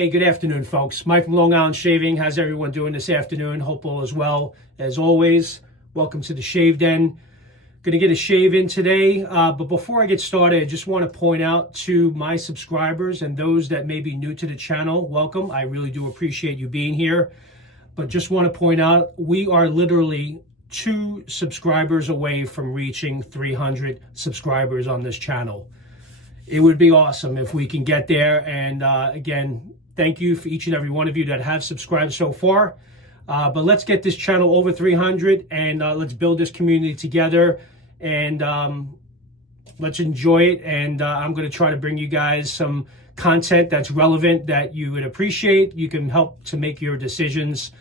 Hey, good afternoon, folks. Mike from Long Island Shaving. How's everyone doing this afternoon? Hope all is well. As always, welcome to the Shave Den. Going to get a shave in today, but before I get started, I just want to point out to my subscribers and those that may be new to the channel, welcome. I really do appreciate you being here. But just want to point out, we are literally 2 subscribers away from reaching 300 subscribers on this channel. It would be awesome if we can get there. And again, thank you for each and every one of you that have subscribed so far. But let's get this channel over 300 and let's build this community together and let's enjoy it. And I'm going to try to bring you guys some content that's relevant that you would appreciate. You can help to make your decisions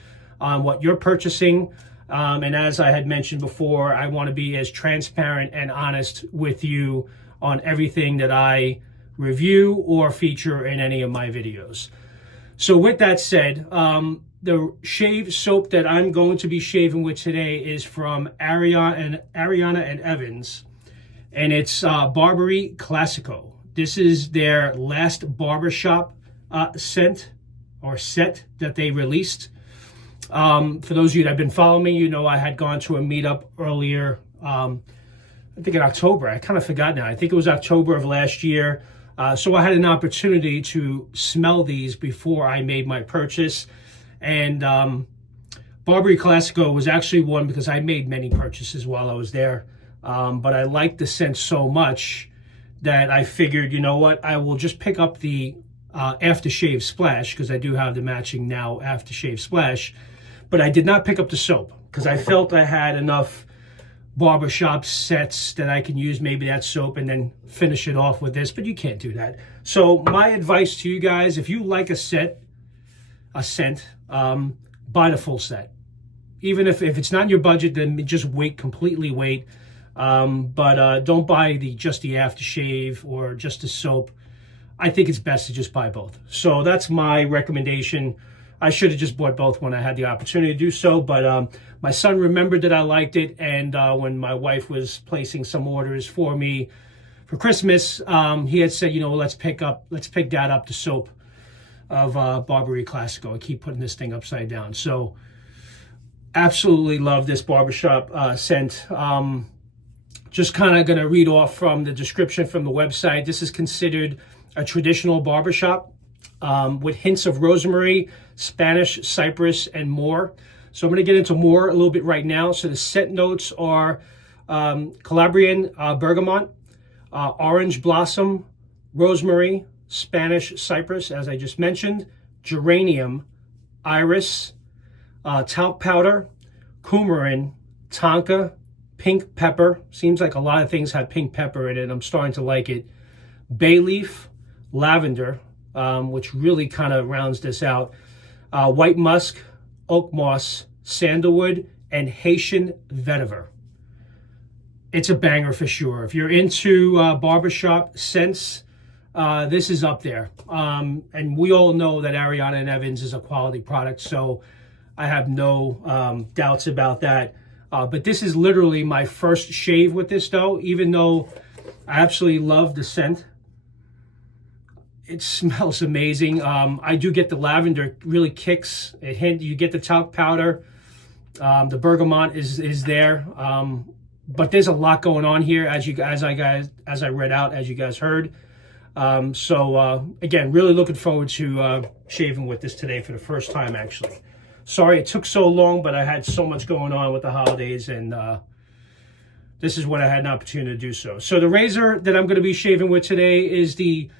on what you're purchasing. And as I had mentioned before, I want to be as transparent and honest with you on everything that I review or feature in any of my videos. So with that said, the shave soap that I'm going to be shaving with today is from Ariana Evans, and it's BARBIERE Classico. This is their last barbershop scent or set that they released. For those of you that have been following me, you know I had gone to a meetup earlier, I think in October. I kind of forgot now. I think it was October of last year. So I had an opportunity to smell these before I made my purchase. And BARBIERE Classico was actually one because I made many purchases while I was there. But I liked the scent so much that I figured, you know what, I will just pick up the Aftershave Splash, because I do have the matching now Aftershave Splash. But I did not pick up the soap because I felt I had enough barbershop sets that I can use maybe that soap and then finish it off with this, but you can't do that. So my advice to you guys, if you like a scent, buy the full set. Even if it's not in your budget, then just completely wait. But don't buy just the aftershave or just the soap. I think it's best to just buy both. So that's my recommendation. I should have just bought both when I had the opportunity to do so, but my son remembered that I liked it, and when my wife was placing some orders for me for Christmas, he had said, you know, let's pick that up, the soap of BARBIERE Classico. I keep putting this thing upside down. So absolutely love this barbershop scent. Just kind of going to read off from the description from the website. This is considered a traditional barbershop with hints of rosemary, Spanish, Cypress, and more. So I'm going to get into more a little bit right now. So the scent notes are Calabrian, Bergamot, orange blossom, rosemary, Spanish, Cypress, as I just mentioned, Geranium, iris, talc powder, Coumarin, Tonka, pink pepper. Seems like a lot of things have pink pepper in it. I'm starting to like it. Bay leaf, lavender, which really kind of rounds this out. White musk, Oakmoss, Sandalwood, and Haitian Vetiver. It's a banger for sure. If you're into barbershop scents, this is up there. And we all know that Ariana Evans is a quality product, so I have no doubts about that. But this is literally my first shave with this, though, even though I absolutely love the scent. It smells amazing. I do get the lavender, really kicks. You get the talc powder. The bergamot is there. But there's a lot going on here, as I read out, as you guys heard. So again, really looking forward to shaving with this today for the first time, actually. Sorry it took so long, but I had so much going on with the holidays, and this is when I had an opportunity to do so. So the razor that I'm going to be shaving with today is the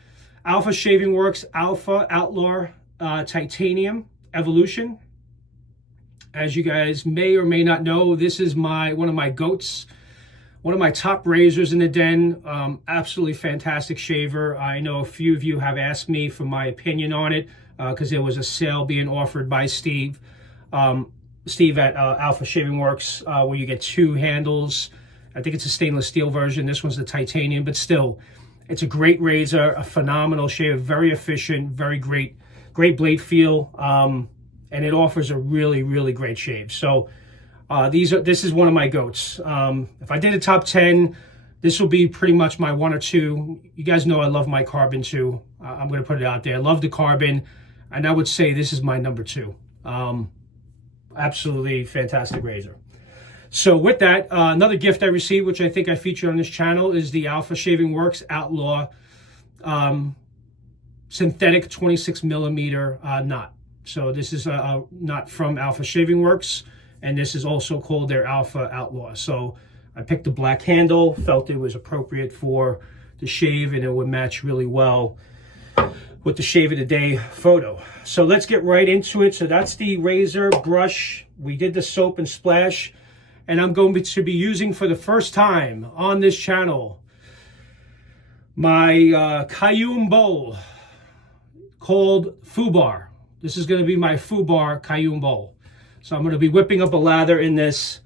Alpha Shaving Works Alpha Outlaw Titanium Evolution. As you guys may or may not know, this is one of my goats, one of my top razors in the den. Absolutely fantastic shaver. I know a few of you have asked me for my opinion on it because there was a sale being offered by Steve at Alpha Shaving Works where you get 2 handles. I think it's a stainless steel version. This one's the titanium, but still, it's a great razor, a phenomenal shave, very efficient, very great blade feel, and it offers a really, really great shave. So this is one of my goats. If I did a top 10, this will be pretty much my 1 or 2. You guys know I love my carbon too. I'm going to put it out there. I love the carbon. And I would say this is my number 2. Absolutely fantastic razor. So with that, another gift I received, which I think I featured on this channel, is the Shaving Works Outlaw synthetic 26 millimeter knot. So this is a knot from Shaving Works, and this is also called their Alpha Outlaw. So I picked the black handle, felt it was appropriate for the shave, and it would match really well with the shave of the day photo. So let's get right into it. So that's the razor brush. We did the soap and splash, and I'm going to be using for the first time on this channel my Cayenne bowl called Fubar. This is going to be my Fubar Cayenne bowl. So I'm going to be whipping up a lather in this.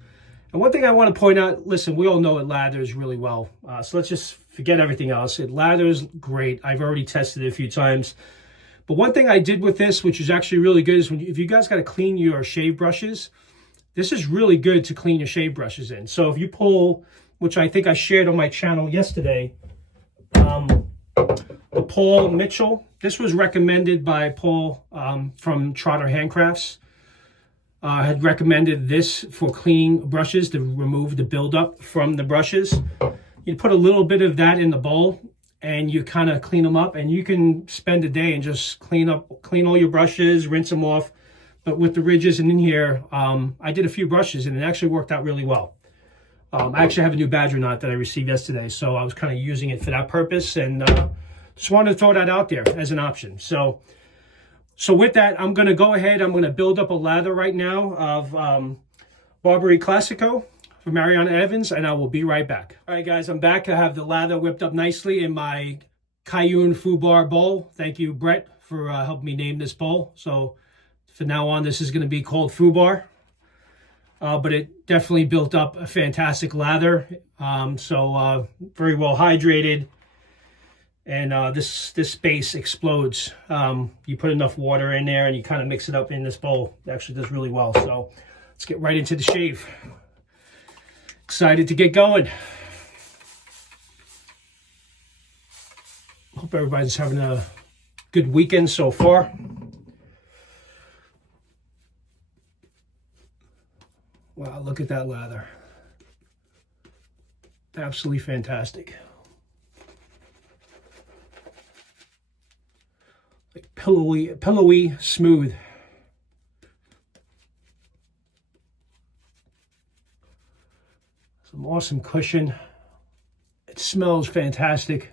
And one thing I want to point out, listen, we all know it lathers really well. So let's just forget everything else. It lathers great. I've already tested it a few times. But one thing I did with this, which is actually really good, is if you guys got to clean your shave brushes, this is really good to clean your shave brushes in. So if you pull, which I think I shared on my channel yesterday, the Paul Mitchell. This was recommended by Paul from Trotter Handcrafts. Had recommended this for cleaning brushes to remove the buildup from the brushes. You put a little bit of that in the bowl and you kind of clean them up, and you can spend a day and just clean all your brushes, rinse them off. But with the ridges and in here, I did a few brushes and it actually worked out really well. I actually have a new badger knot that I received yesterday, so I was kind of using it for that purpose, and just wanted to throw that out there as an option. So with that, I'm going to go ahead. I'm going to build up a lather right now of Barbiere Classico from Ariana Evans, and I will be right back. All right, guys, I'm back. I have the lather whipped up nicely in my Cayenne Fubar bowl. Thank you, Brett, for helping me name this bowl. So from now on, this is going to be called Fubar. But it definitely built up a fantastic lather. Very well hydrated. And this base explodes. You put enough water in there and you kind of mix it up in this bowl. It actually does really well. So let's get right into the shave. Excited to get going. Hope everybody's having a good weekend so far. Wow, look at that lather. Absolutely fantastic. Like pillowy smooth. Some awesome cushion. It smells fantastic.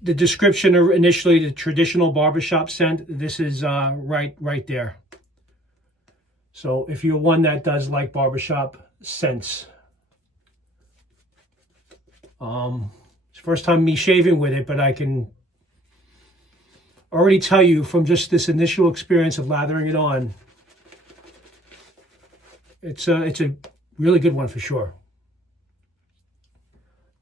The description initially, the traditional barbershop scent, this is right there. So if you're one that does like barbershop scents, it's the first time me shaving with it, but I can already tell you from just this initial experience of lathering it on, it's a really good one for sure.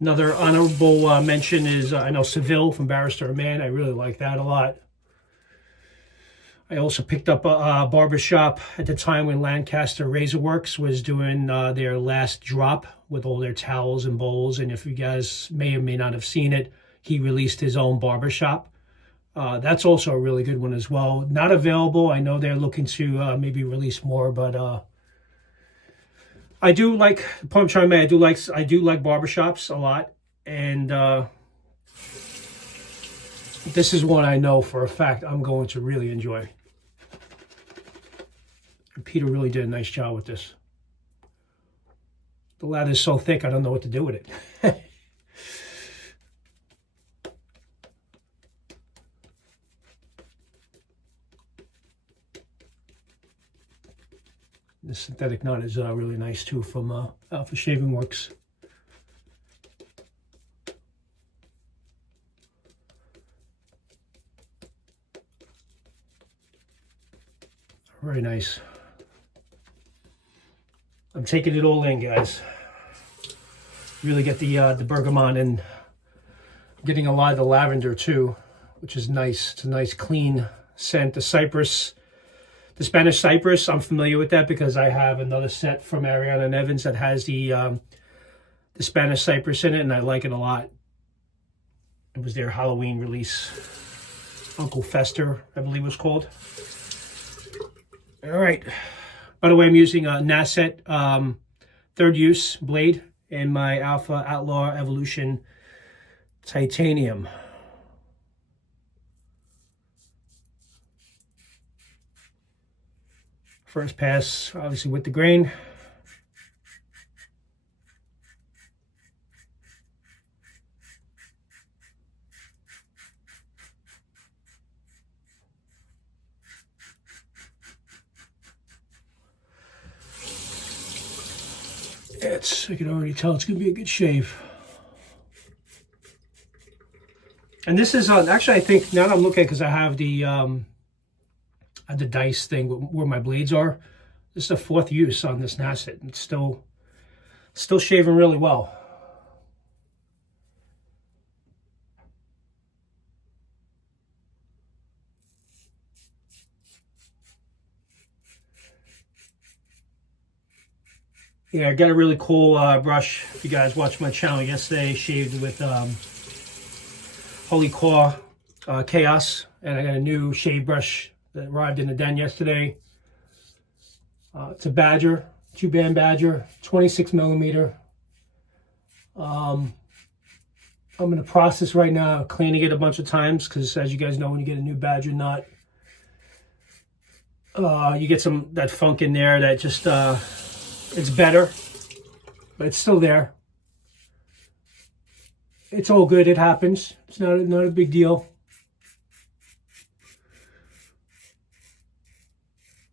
Another honorable mention is, I know Seville from Barrister Man. I really like that a lot. I also picked up a barbershop at the time when Lancaster Razor Works was doing their last drop with all their towels and bowls. And if you guys may or may not have seen it, he released his own barbershop. That's also a really good one as well. Not available. I know they're looking to maybe release more, but I do like, the point I'm trying to make, I do like barbershops a lot. And this is one I know for a fact I'm going to really enjoy. And Peter really did a nice job with this. The lather is so thick, I don't know what to do with it. This synthetic knot is really nice too, from Shaving Works. Very nice. I'm taking it all in, guys. Really get the bergamot, and getting a lot of the lavender too, which is nice. It's a nice clean scent. The Cypress, the Spanish Cypress, I'm familiar with that because I have another set from Ariana Evans that has the Spanish Cypress in it, and I like it a lot. It was their Halloween release. Uncle Fester, I believe it was called. All right. By the way, I'm using a Nasset third use blade in my Alpha Outlaw Evolution Titanium. First pass, obviously with the grain. I can already tell it's going to be a good shave. And this is actually, I think now that I'm looking, because I have the dice thing where my blades are. This is the fourth use on this Nasset. It's still shaving really well. Yeah, I got a really cool brush. If you guys watched my channel yesterday, shaved with Holy Claw Chaos, and I got a new shave brush that arrived in the den yesterday. It's a Badger, 2-band Badger, 26 millimeter. I'm in the process right now of cleaning it a bunch of times because, as you guys know, when you get a new Badger nut, you get that funk in there that just it's better, but it's still there. It's all good. It happens. It's not a big deal.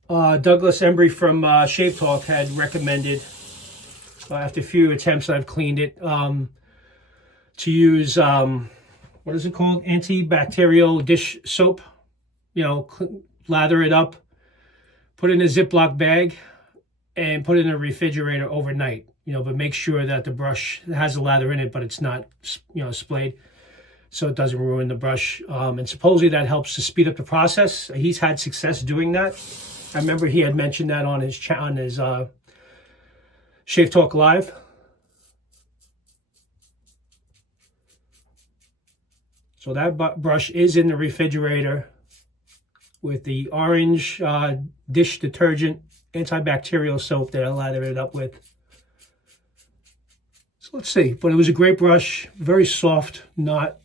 Douglas Embry from Shave Talk had recommended, after a few attempts I've cleaned it, to use, what is it called? Antibacterial dish soap. You know, lather it up, put it in a Ziploc bag, and put it in a refrigerator overnight. You know, but make sure that the brush has the lather in it, but it's not, you know, splayed, so it doesn't ruin the brush. And supposedly that helps to speed up the process. He's had success doing that. I remember he had mentioned that on his Shave Talk Live. So that brush is in the refrigerator with the orange dish detergent antibacterial soap that I lathered it up with. So let's see. But it was a great brush, very soft knot.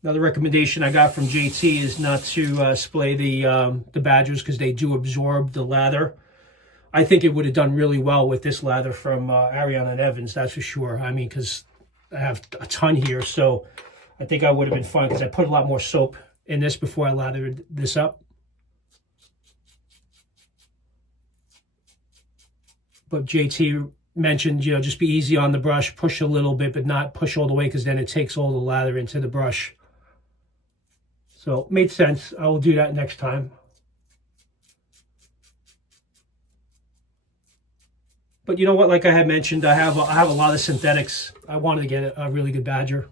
Another recommendation I got from JT is not to splay the Badgers because they do absorb the lather. I think it would have done really well with this lather from Ariana Evans, that's for sure. I mean, because I have a ton here, so I think I would have been fine because I put a lot more soap in this before I lathered this up. But JT mentioned, you know, just be easy on the brush, push a little bit, but not push all the way because then it takes all the lather into the brush. So it made sense. I will do that next time. But you know what? Like I had mentioned, I have a lot of synthetics. I wanted to get a really good Badger.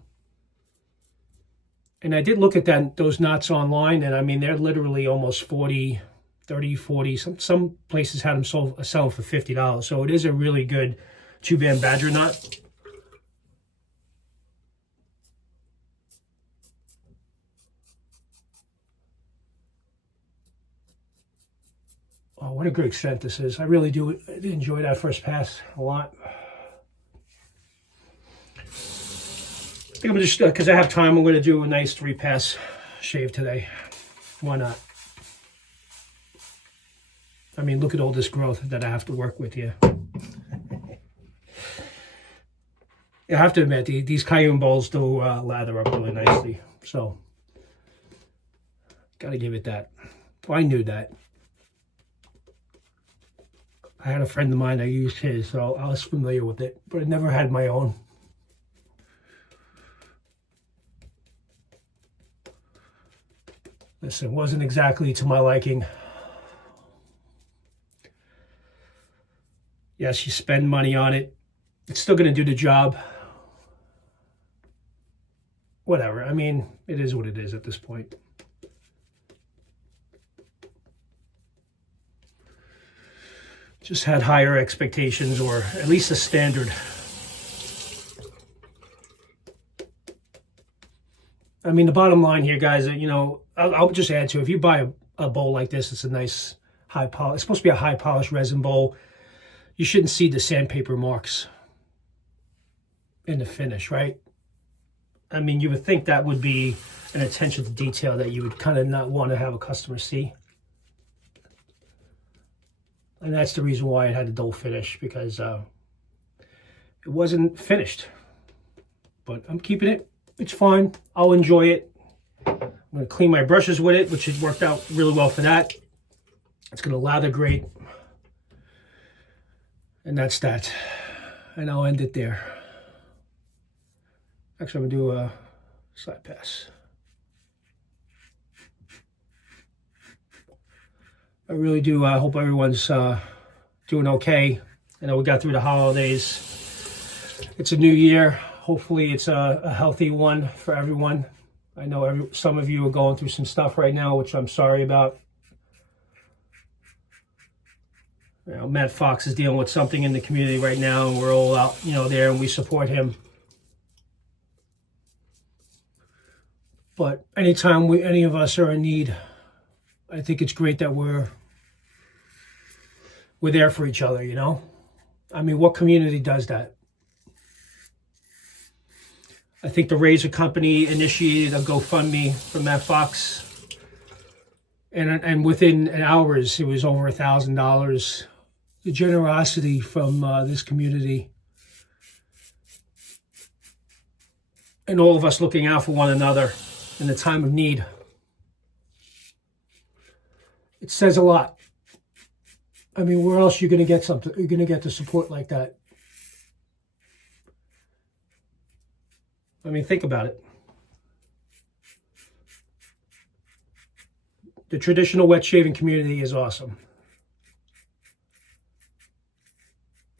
And I did look at those knots online, and I mean, they're literally almost 40, 30, 40. Some places had them selling for $50. So it is a really good 2-band Badger knot. Oh, what a great scent this is. I really do enjoy that first pass a lot. I think I'm just, because I have time, I'm going to do a nice 3-pass shave today. Why not? I mean, look at all this growth that I have to work with here. I have to admit, these cayenne balls do lather up really nicely. So, got to give it that. Well, I knew that. I had a friend of mine that used his, so I was familiar with it, but I never had my own. Listen, it wasn't exactly to my liking. Yes, you spend money on it. It's still going to do the job. Whatever. I mean, it is what it is at this point. Just had higher expectations, or at least a standard. I mean, the bottom line here, guys, you know, I'll just add to it. If you buy a bowl like this, it's a nice high polish. It's supposed to be a high polished resin bowl. You shouldn't see the sandpaper marks in the finish, right? I mean, you would think that would be an attention to detail that you would kind of not want to have a customer see. And that's the reason why it had a dull finish, because it wasn't finished. But I'm keeping it. It's fine. I'll enjoy it. I'm going to clean my brushes with it, which has worked out really well for that. It's going to lather great. And that's that. And I'll end it there. Actually, I'm going to do a side pass. I really do hope everyone's doing okay. I know we got through the holidays. It's a new year. Hopefully it's a healthy one for everyone. I know some of you are going through some stuff right now, which I'm sorry about. You know, Matt Fox is dealing with something in the community right now, and we're all out, you know, there, and we support him. But anytime any of us are in need, I think it's great that we're there for each other, you know? I mean, what community does that? I think the Razor Company initiated a GoFundMe for Matt Fox. And within hours, it was over $1,000. The generosity from this community. And all of us looking out for one another in the time of need. It says a lot. I mean, where else are you going to get something? You're going to get the support like that. I mean, think about it. The traditional wet shaving community is awesome.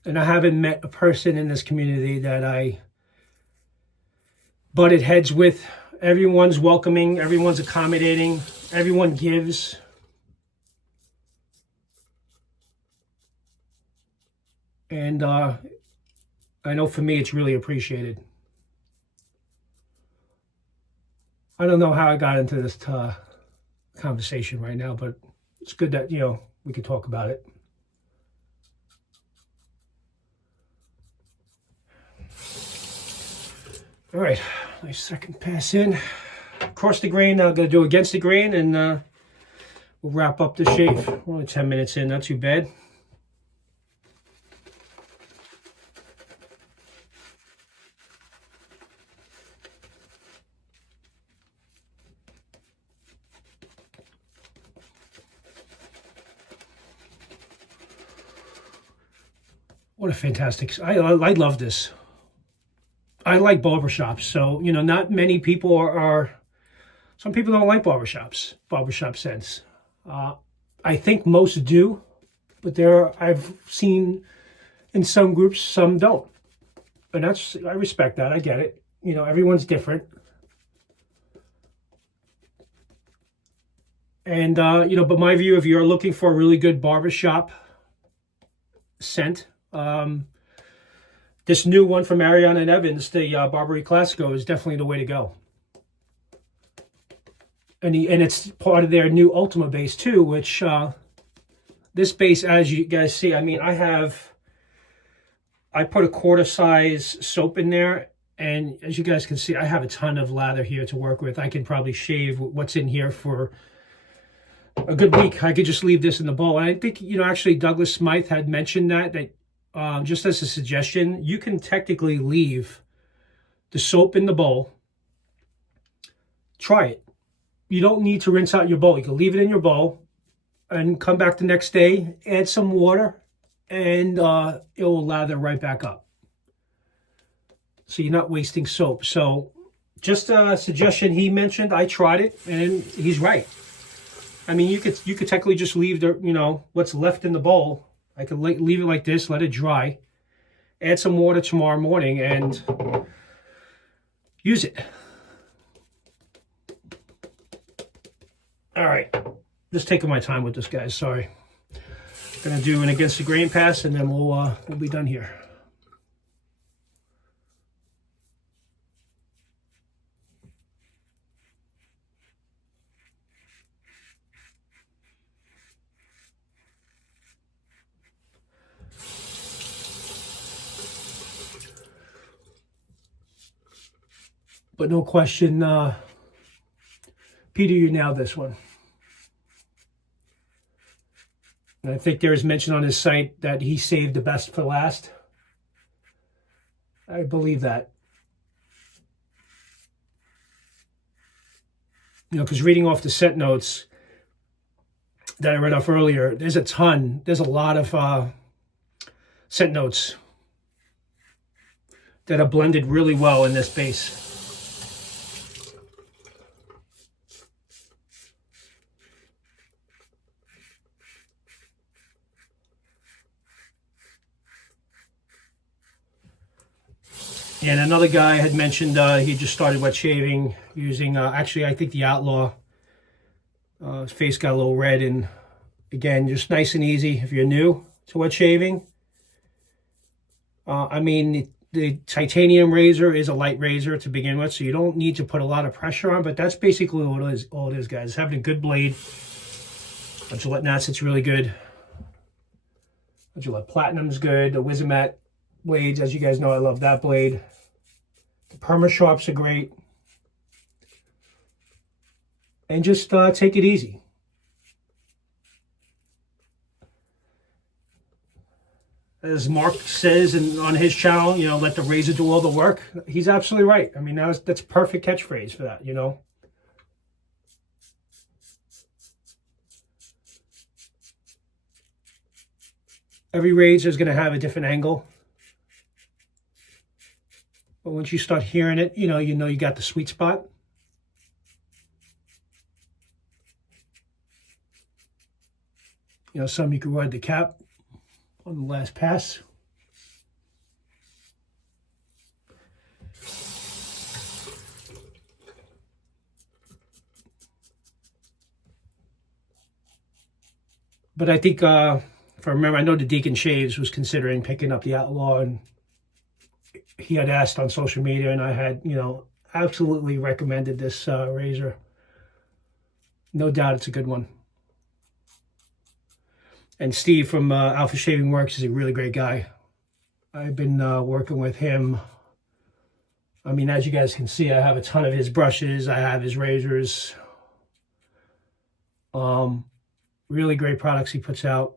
And I haven't met a person in this community that I butted heads with. Everyone's welcoming, everyone's accommodating, everyone gives. And I know for me, it's really appreciated. I don't know how I got into this conversation right now, but it's good that, you know, we could talk about it. All right, nice second pass in. Across the grain, I'm going to do against the grain, and we'll wrap up the shave. We're only 10 minutes in, not too bad. What a fantastic, I love this. I like barbershops, so, you know, not many people are some people don't like barbershop scents. I think most do, but I've seen in some groups, some don't. And I respect that, I get it. You know, everyone's different. And, you know, but my view, if you're looking for a really good barbershop scent, this new one from Ariana Evans, the BARBIERE Classico, is definitely the way to go. And it's part of their new Ultima base too, which this base, as you guys see, I mean, I put a quarter size soap in there, and as you guys can see, I have a ton of lather here to work with. I can probably shave what's in here for a good week. I could just leave this in the bowl. And I think, you know, actually Douglas Smythe had mentioned that just as a suggestion, you can technically leave the soap in the bowl. Try it. You don't need to rinse out your bowl. You can leave it in your bowl and come back the next day, add some water, and it will lather right back up. So you're not wasting soap. So just a suggestion he mentioned. I tried it, and he's right. I mean, you could technically just leave the, you know, what's left in the bowl. I could leave it like this, let it dry, add some water tomorrow morning, and use it. All right, just taking my time with this, guys. Sorry. Gonna do an against the grain pass, and then we'll be done here. But no question, Peter, you nailed this one. And I think there is mention on his site that he saved the best for last. I believe that. You know, because reading off the scent notes that I read off earlier, there's a lot of scent notes that are blended really well in this base. And another guy had mentioned he just started wet shaving using, actually, I think the Outlaw. His face got a little red, and again, just nice and easy if you're new to wet shaving. I mean, the titanium razor is a light razor to begin with, so you don't need to put a lot of pressure on, but that's basically all it is, guys. Having a good blade. The Gillette Nasset's really good. The Gillette Platinum's good. The Wizamat blades, as you guys know, I love that blade. The Perma-Sharps are great. And just take it easy. As Mark says on his channel, you know, let the razor do all the work. He's absolutely right. I mean, that's perfect catchphrase for that, you know. Every razor is going to have a different angle. But once you start hearing it, you know you got the sweet spot. You know, some you can ride the cap on the last pass. But I think, if I remember, I know the Deacon Shaves was considering picking up the Outlaw, and he had asked on social media, and I had, you know, absolutely recommended this razor. No doubt it's a good one. And Steve from Aftershave Works is a really great guy. I've been working with him. I mean, as you guys can see, I have a ton of his brushes. I have his razors. Really great products he puts out.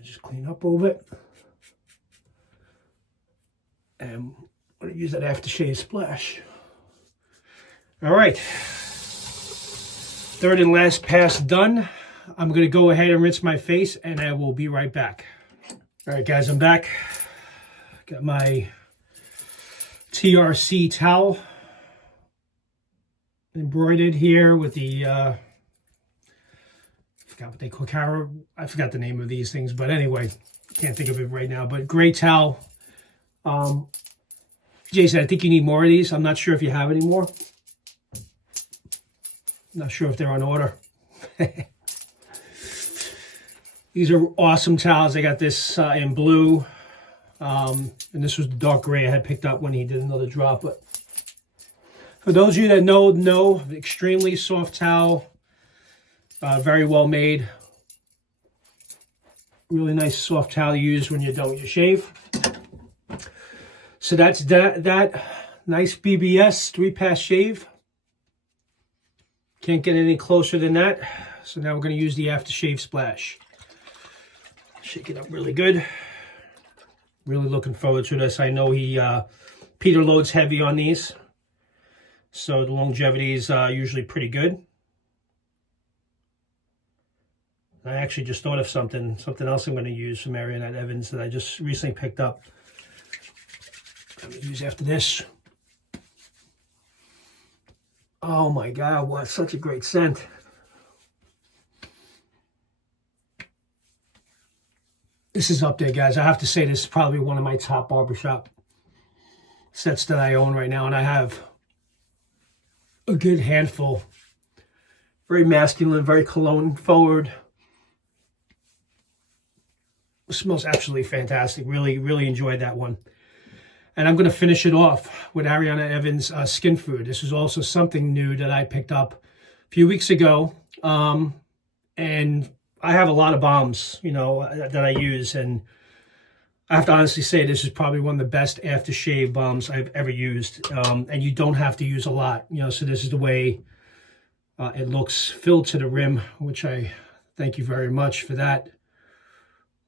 Just clean up a little bit. And I'm going to use that aftershave splash. All right. Third and last pass done. I'm going to go ahead and rinse my face, and I will be right back. All right, guys, I'm back. Got my TRC towel embroidered here with the I forgot what they call I forgot the name of these things, but anyway, can't think of it right now. But great towel. Jason, I think you need more of these. I'm not sure if you have any more. Not sure if they're on order. These are awesome towels. I got this in blue. And this was the dark gray I had picked up when he did another drop. But for those of you that know, extremely soft towel. Very well made. Really nice soft towel to use when you're done with your shave. So that's that nice BBS 3-pass shave. Can't get any closer than that. So now we're going to use the aftershave splash. Shake it up really good. Really looking forward to this. I know Peter loads heavy on these, so the longevity is usually pretty good. I actually just thought of something else I'm going to use from Ariana Evans that I just recently picked up. I'm going to use after this. Oh my God, what such a great scent. This is up there, guys. I have to say this is probably one of my top barbershop sets that I own right now, and I have a good handful. Very masculine, very cologne forward. It smells absolutely fantastic. Really, really enjoyed that one. And I'm going to finish it off with Ariana Evans Skin Food. This is also something new that I picked up a few weeks ago. And I have a lot of balms, you know, that I use, and I have to honestly say this is probably one of the best aftershave balms I've ever used. And you don't have to use a lot, you know, so this is the way it looks, filled to the rim, which I thank you very much for that.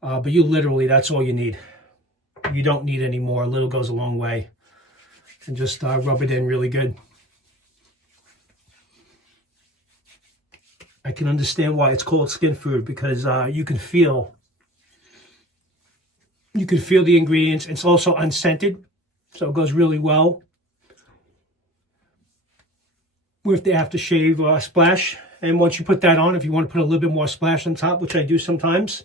But you literally, that's all you need. You don't need any more. A little goes a long way. And just rub it in really good. I can understand why it's called skin food, because you can feel the ingredients. It's also unscented, so it goes really well with the aftershave splash. And once you put that on, if you want to put a little bit more splash on top, which I do sometimes,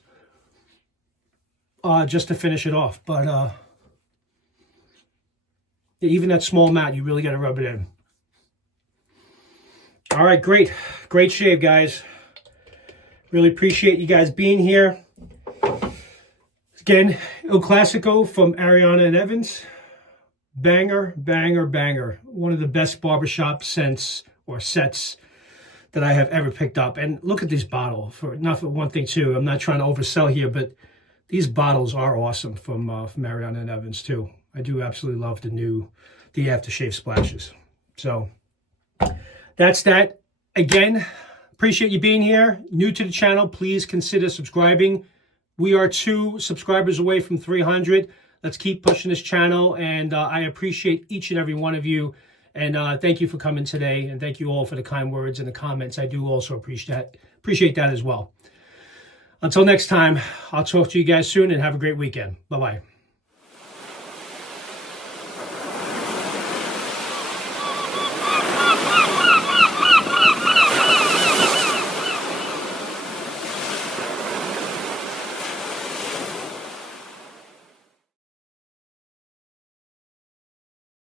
just to finish it off. But even that small amount, you really got to rub it in. All right, great shave, guys. Really appreciate you guys being here. Again, El Classico from Ariana and Evans. Banger, banger, banger. One of the best barbershop scents or sets that I have ever picked up. And look at this bottle. Not for one thing too, I'm not trying to oversell here, but these bottles are awesome from Ariana and Evans too. I do absolutely love the aftershave splashes. So that's that. Again, appreciate you being here. New to the channel, please consider subscribing. We are 2 subscribers away from 300. Let's keep pushing this channel, and I appreciate each and every one of you. And thank you for coming today, and thank you all for the kind words and the comments. I do also appreciate that as well. Until next time, I'll talk to you guys soon, and have a great weekend. Bye-bye.